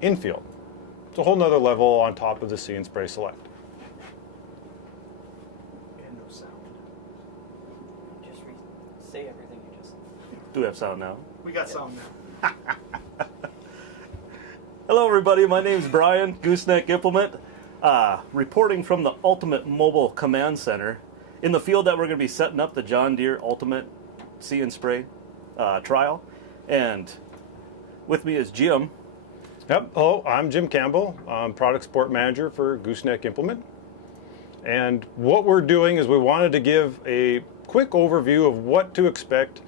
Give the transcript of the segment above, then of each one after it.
infield. It's a whole nother level on top of the See and Spray Select. And no sound. Just say everything you just. Do we have sound now? We got sound now. Hello everybody, my name is Brian, Gooseneck Implement, reporting from the Ultimate Mobile Command Center in the field that we're going to be setting up the John Deere Ultimate See and Spray trial. And with me is Jim. Yep. Hello, I'm Jim Campbell. I'm Product Support Manager for Gooseneck Implement. And what we're doing is we wanted to give a quick overview of what to expect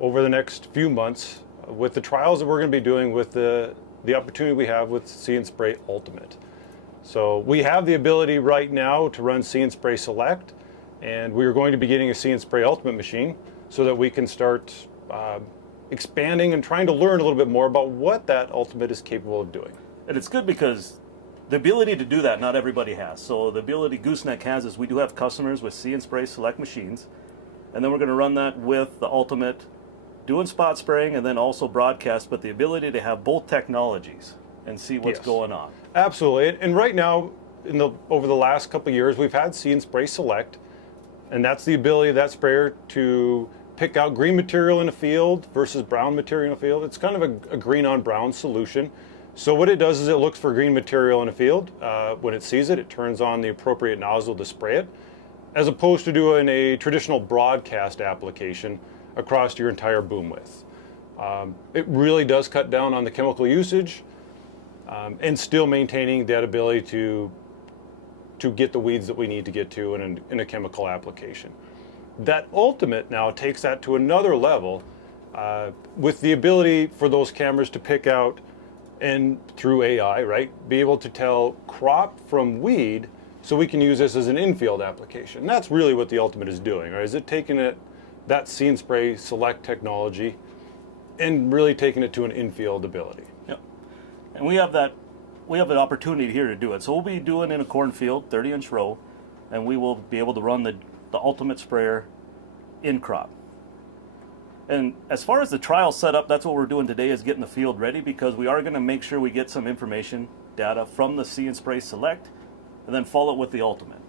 over the next few months with the trials that we're going to be doing with the opportunity we have with See and Spray Ultimate. So we have the ability right now to run See and Spray Select, and we are going to be getting a See and Spray Ultimate machine so that we can start expanding and trying to learn a little bit more about what that Ultimate is capable of doing. And it's good because the ability to do that, not everybody has. So the ability Gooseneck has is we do have customers with See and Spray Select machines, and then we're going to run that with the Ultimate, doing spot spraying and then also broadcast, but the ability to have both technologies and see what's going on. Absolutely. And right now, over the last couple of years, we've had See and Spray Select, and that's the ability of that sprayer to pick out green material in a field versus brown material in a field. It's kind of a green on brown solution. So what it does is it looks for green material in a field. When it sees it, it turns on the appropriate nozzle to spray it, as opposed to doing a traditional broadcast application across your entire boom width. It really does cut down on the chemical usage and still maintaining that ability to get the weeds that we need to get to in a chemical application. That Ultimate now takes that to another level with the ability for those cameras to pick out, and through AI, right, be able to tell crop from weed, so we can use this as an infield application. And that's really what the Ultimate is doing, right? Is it taking that See and Spray Select technology and really taking it to an infield ability. Yep. And we have an opportunity here to do it. So we'll be doing in a cornfield, 30-inch row, and we will be able to run the Ultimate sprayer in crop. And as far as the trial setup, that's what we're doing today, is getting the field ready, because we are going to make sure we get some information, data from the See and Spray Select, and then follow it with the Ultimate.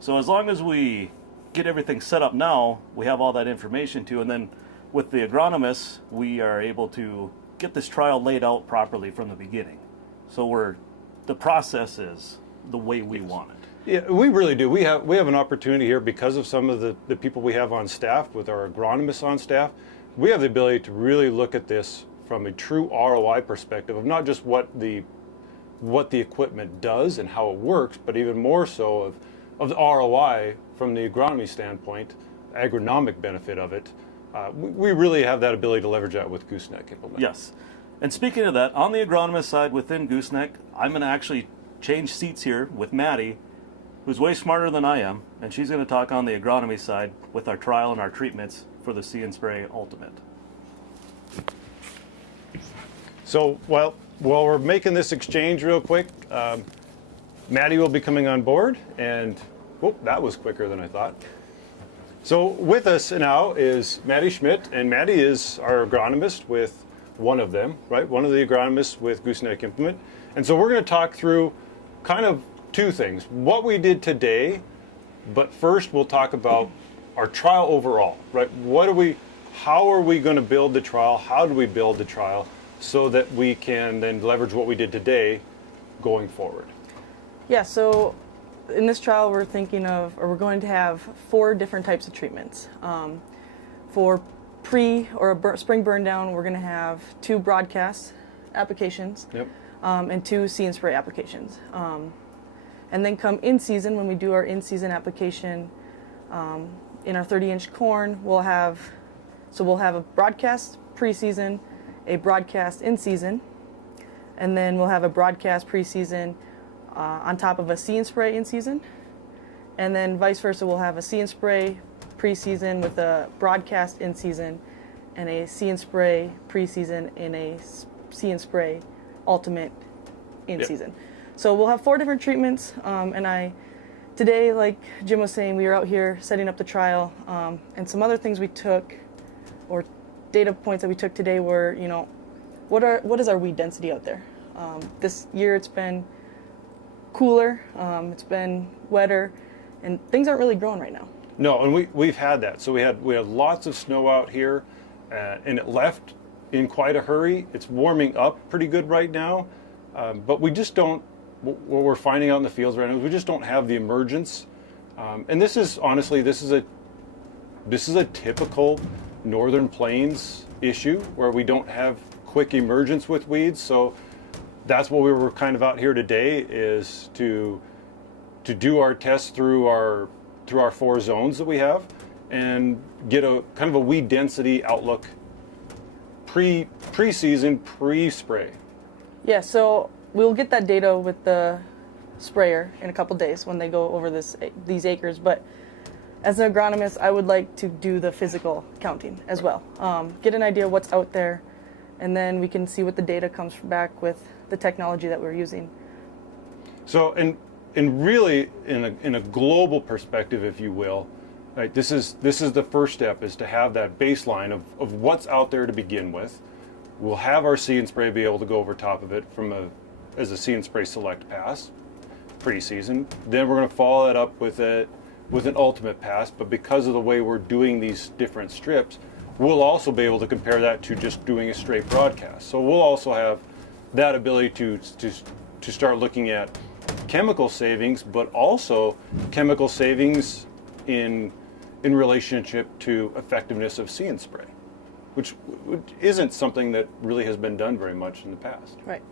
So as long as we get everything set up now, we have all that information too, and then with the agronomists, we are able to get this trial laid out properly from the beginning. So the process is the way we want it. Yeah, we really do. We have an opportunity here because of some of the people we have on staff, with our agronomists on staff. We have the ability to really look at this from a true ROI perspective of not just what the equipment does and how it works, but even more so of the ROI from the agronomy standpoint, agronomic benefit of it. We really have that ability to leverage that with Gooseneck Implement. Yes. And speaking of that, on the agronomist side within Gooseneck, I'm going to actually change seats here with Maddie, who's way smarter than I am, and she's going to talk on the agronomy side with our trial and our treatments for the See and Spray Ultimate. So while we're making this exchange real quick, Maddie will be coming on board, and that was quicker than I thought. So with us now is Maddie Schmidt, and Maddie is our agronomist with one of them, right? One of the agronomists with Gooseneck Implement. And so we're going to talk through kind of two things. What we did today, but first we'll talk about our trial overall, right? How are we going to build the trial? How do we build the trial so that we can then leverage what we did today going forward? Yeah, so in this trial we're going to have 4 different types of treatments. For spring burn down, we're going to have 2 broadcast applications. Yep. And 2 See and Spray applications. And then come in season, when we do our in season application, in our 30-inch corn, we'll have a broadcast pre-season, a broadcast in season, and then we'll have a broadcast pre-season on top of a See and Spray in season, and then vice versa, we'll have a See and Spray pre-season with a broadcast in season, and a See and Spray pre-season and a See and Spray Ultimate in season. So we'll have 4 different treatments, and today, like Jim was saying, we were out here setting up the trial, and some other things we took, or data points that we took today were, what is our weed density out there? This year it's been cooler, it's been wetter, and things aren't really growing right now. No, and we've had that. So we had lots of snow out here, and it left in quite a hurry. It's warming up pretty good right now, but we just don't. What we're finding out in the fields right now is we just don't have the emergence. And this is honestly, this is a typical northern plains issue where we don't have quick emergence with weeds. So that's what we were kind of out here today, is to do our tests through our 4 zones that we have and get a kind of a weed density outlook pre-season, pre-spray. Yeah, so we'll get that data with the sprayer in a couple days when they go over these acres. But as an agronomist, I would like to do the physical counting as well. Get an idea of what's out there, and then we can see what the data comes back with the technology that we're using. So, and really, in a global perspective, if you will, right? This is the first step, is to have that baseline of what's out there to begin with. We'll have our See and Spray be able to go over top of it as a See and Spray Select pass pre-season. Then we're going to follow that up with an ultimate pass. But because of the way we're doing these different strips, we'll also be able to compare that to just doing a straight broadcast. So we'll also have that ability to start looking at chemical savings, but also chemical savings in relationship to effectiveness of See and Spray, which isn't something that really has been done very much in the past. Right.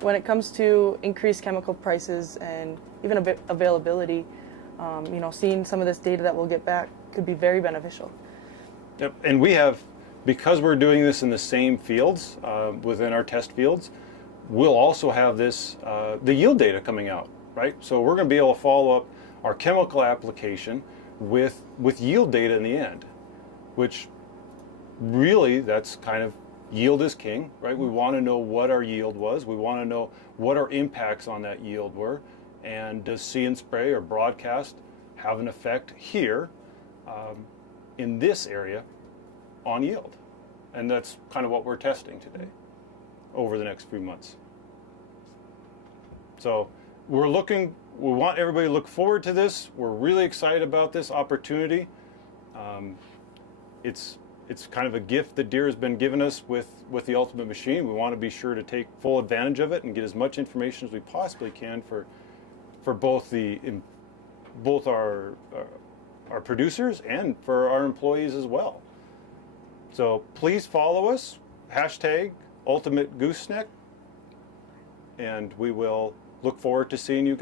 When it comes to increased chemical prices and even availability, seeing some of this data that we'll get back could be very beneficial. Yep. And we have, because we're doing this in the same fields, within our test fields, we'll also have the yield data coming out, right? So we're going to be able to follow up our chemical application with yield data in the end, which really, that's kind of yield is king, right? We want to know what our yield was. We want to know what our impacts on that yield were. And does See and Spray or broadcast have an effect here in this area on yield? And that's kind of what we're testing today over the next few months. So we want everybody to look forward to this. We're really excited about this opportunity. It's kind of a gift that Deere has been giving us with the Ultimate Machine. We want to be sure to take full advantage of it and get as much information as we possibly can for both our producers and for our employees as well. So please follow us, #Ultimate Gooseneck, and we will look forward to seeing you guys